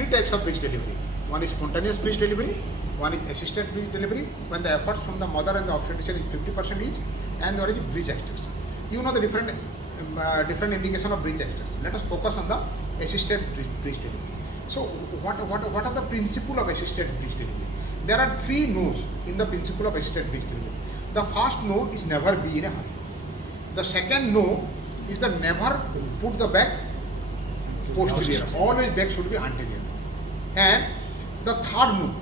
three types of breech delivery. One is spontaneous breech delivery, one is assisted breech delivery, when the efforts from the mother and the obstetrician is 50% each, and the other is breech extraction. You know the different indication of breech extraction. Let us focus on the assisted breech delivery. So what are the principle of assisted breech delivery? There are three no's in the principle of assisted breech delivery. The first no is never be in a hurry. The second no is the never put the back posterior. Always back should be anterior. And the third no,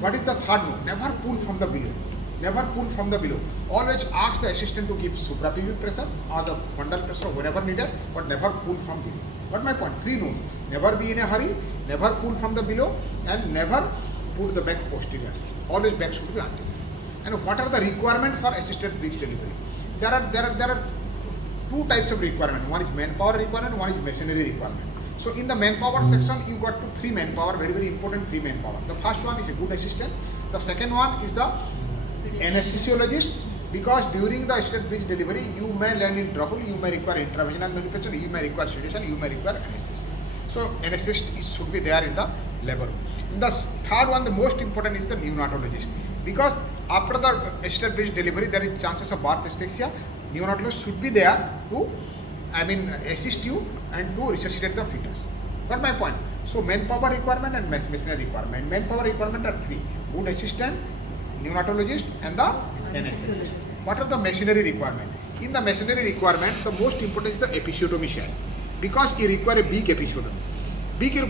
what is the third no? Never pull from the below. Never pull from the below. Always ask the assistant to give suprapubic pressure or the fundal pressure whenever needed, but never pull from below. What my point? Three no. Never be in a hurry, never pull from the below, and never put the back posterior. Always back should be anterior. And what are the requirements for assisted breech delivery? There are two types of requirement. One is manpower requirement, one is machinery requirement. So in the manpower section, you got to three manpower, very important three manpower. The first one is a good assistant. The second one is the anesthesiologist, because during the assisted breech delivery, you may land in trouble, you may require intravaginal manipulation, you may require sedation, you may require anesthesia. So anesthetist should be there in the labor room. And the third one, the most important, is the neonatologist, because after the assisted breech delivery, there is chances of birth asphyxia. Neonatologist should be there to, assist you and to resuscitate the fetus. Got my point? So manpower requirement and machinery requirement. Manpower requirement are three: good assistant, neonatologist, and the anesthetist. What are the machinery requirement? In the machinery requirement, the most important is the episiotomy shed, because you require a big episiotomy.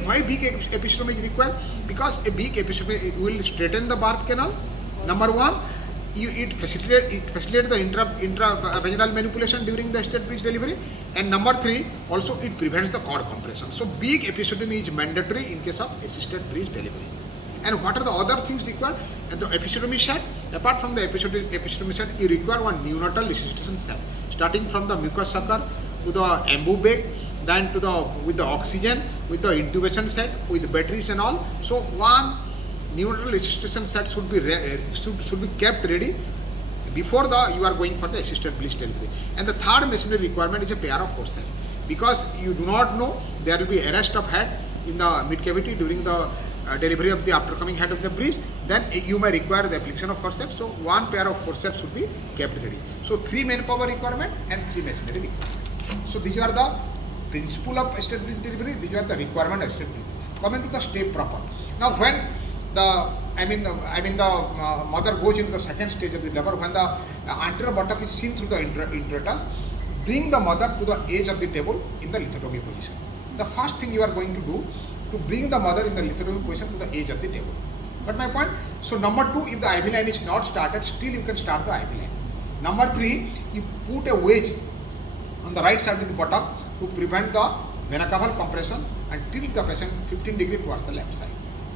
Why big episiotomy is required? Because a big episiotomy will straighten the birth canal. Number one, it facilitates the intravaginal manipulation during the assisted breech delivery, and number three, also it prevents the cord compression. So big episiotomy is mandatory in case of assisted breech delivery. And what are the other things required? At the episiotomy set, apart from the episiotomy set, you require one neonatal resuscitation set, starting from the mucous sucker to the ambu bag, then to the with the oxygen, with the intubation set, with the batteries and all. So one neonatal resuscitation set should be kept ready before you are going for the assisted breech delivery. And the third machinery requirement is a pair of forceps, because you do not know there will be arrest of head in the mid cavity during the delivery of the aftercoming head of the breech. Then you may require the application of forceps. So one pair of forceps should be kept ready. So three manpower requirement and three machinery requirement. So these are the principle of assisted breech delivery. These are the requirement of assisted breech. Coming to the step proper. Now when the mother goes into the second stage of the labor, when the anterior buttock is seen through the introitus, bring the mother to the edge of the table in the lithotomy position. The first thing you are going to do, to bring the mother in the lithotomy position to the edge of the table. Got my point? So number two, if the IV line is not started, still you can start the IV line. Number three, you put a wedge on the right side of the buttock to prevent the vena cava compression and tilt the patient 15 degrees towards the left side.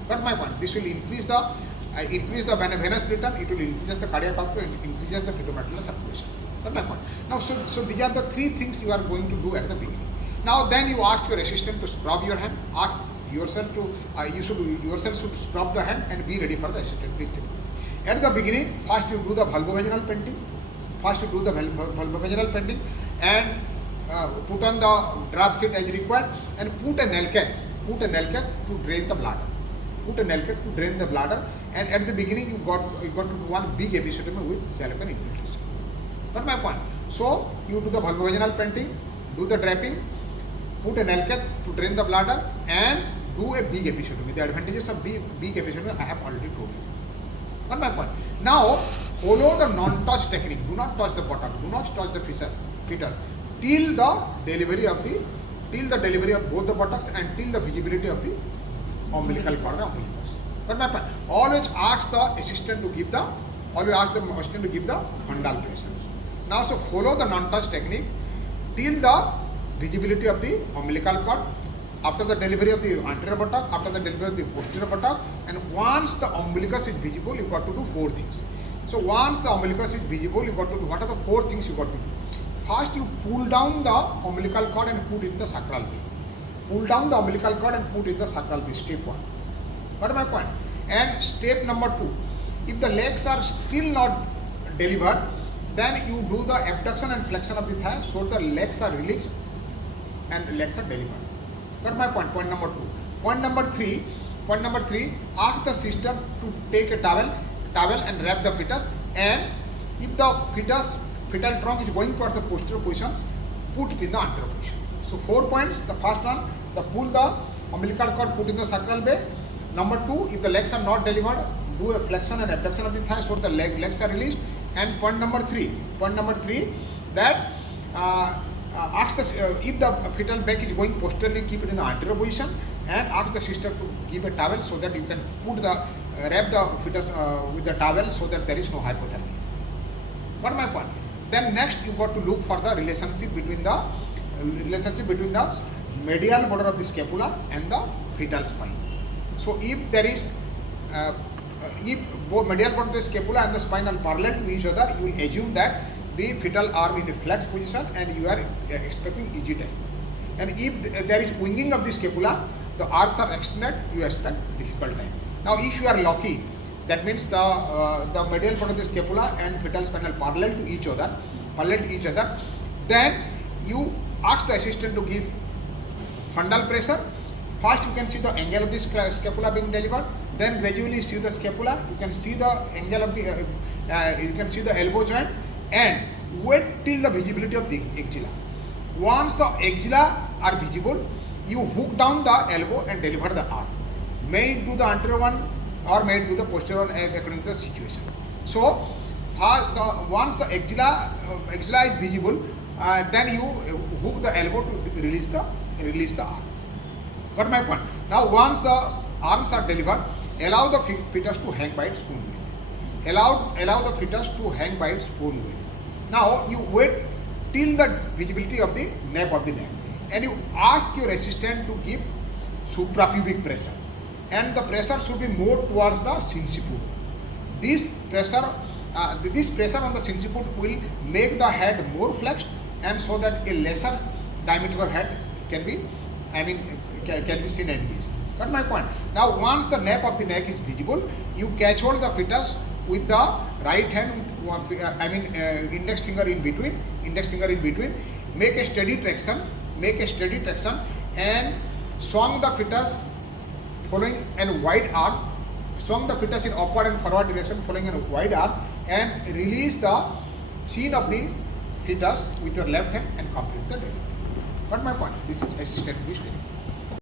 Got my point? This will increase the venous return, it will increase the cardiac output, and increases the pituitary circulation. Got my point? Now, so these are the three things you are going to do at the beginning. Now, then you ask your assistant to scrub your hand. Ask yourself to should scrub the hand and be ready for the assisted breech delivery. At the beginning, first you do the vulvovaginal painting. And put on the drop sheet as required, and put a nail cap to drain the bladder. And at the beginning you got to do one big episiotomy with Jalopin infiltration. Got my point? So you do the vulvovaginal painting, do the draping, put a nail cap to drain the bladder, and do a big episiotomy. The advantages of big episiotomy I have already told you. Got my point? Now follow the non-touch technique. Do not touch the buttock. Do not touch the fetus till the delivery of both the buttocks and till the visibility of the umbilical cord of umbilicus. Got my point? Always ask the assistant to give the fundal pressure. Now, so follow the non-touch technique till the visibility of the umbilical cord, after the delivery of the anterior buttock, after the delivery of the posterior buttock, and once the umbilicus is visible, you got to do four things. So once the umbilicus is visible, you got to do, what are the four things you got to do? First, you pull down the umbilical cord and put it in the sacral vein. Pull down the umbilical cord and put in the sacral vein, step one. Got my point? And step number two, if the legs are still not delivered, then you do the abduction and flexion of the thigh, so the legs are released and legs are delivered. Got my point? Point number two. Point number three. Ask the sister to take a towel and wrap the fetus, and if the fetal trunk is going towards the posterior position, put it in the anterior position. So 4 points. The first one, pull the umbilical cord, put in the sacral bay. Number 2, if the legs are not delivered, do a flexion and abduction of the thigh so the legs are released. And point number three, that ask if the fetal back is going posteriorly, keep it in the anterior position, and ask the sister to give a towel so that you can wrap the fetus with the towel so that there is no hypothermia. What my point? Then next you got to look for the relationship between the medial border of the scapula and the fetal spine. So if there is if both medial border of the scapula and the spine are parallel to each other, you will assume that the fetal arm in a flex position and you are expecting easy time. And if there is winging of the scapula, the arms are extended, you expect difficult time. Now if you are lucky, that means the medial border of the scapula and fetal spine are parallel to each other, then you ask the assistant to give fundal pressure. First you can see the angle of the scapula being delivered, then gradually see the scapula, you can see the angle of the you can see the elbow joint, and wait till the visibility of the axilla. Once the axilla are visible, you hook down the elbow and deliver the arm. May it do the anterior one or may it do the posterior one according to the situation. So once the axilla is visible, then you hook the elbow to release the arm. Got my point? Now once the arms are delivered, allow the fetus to hang by its own weight. Allow the fetus to hang by its own weight. Now you wait till the visibility of the nape of the neck, and you ask your assistant to give suprapubic pressure, and the pressure should be more towards the sinciput. This pressure on the sinciput will make the head more flexed, and so that a lesser diameter of head can be seen and engaged. Got my point? Now once the nape of the neck is visible, you catch hold the fetus with the right hand with index finger in between, make a steady traction, and swung the fetus following a wide arch, swung the fetus in upward and forward direction following a wide arch, and release the chin of the fetus with your left hand and complete the delivery. Got my point? This is assisted breech technique.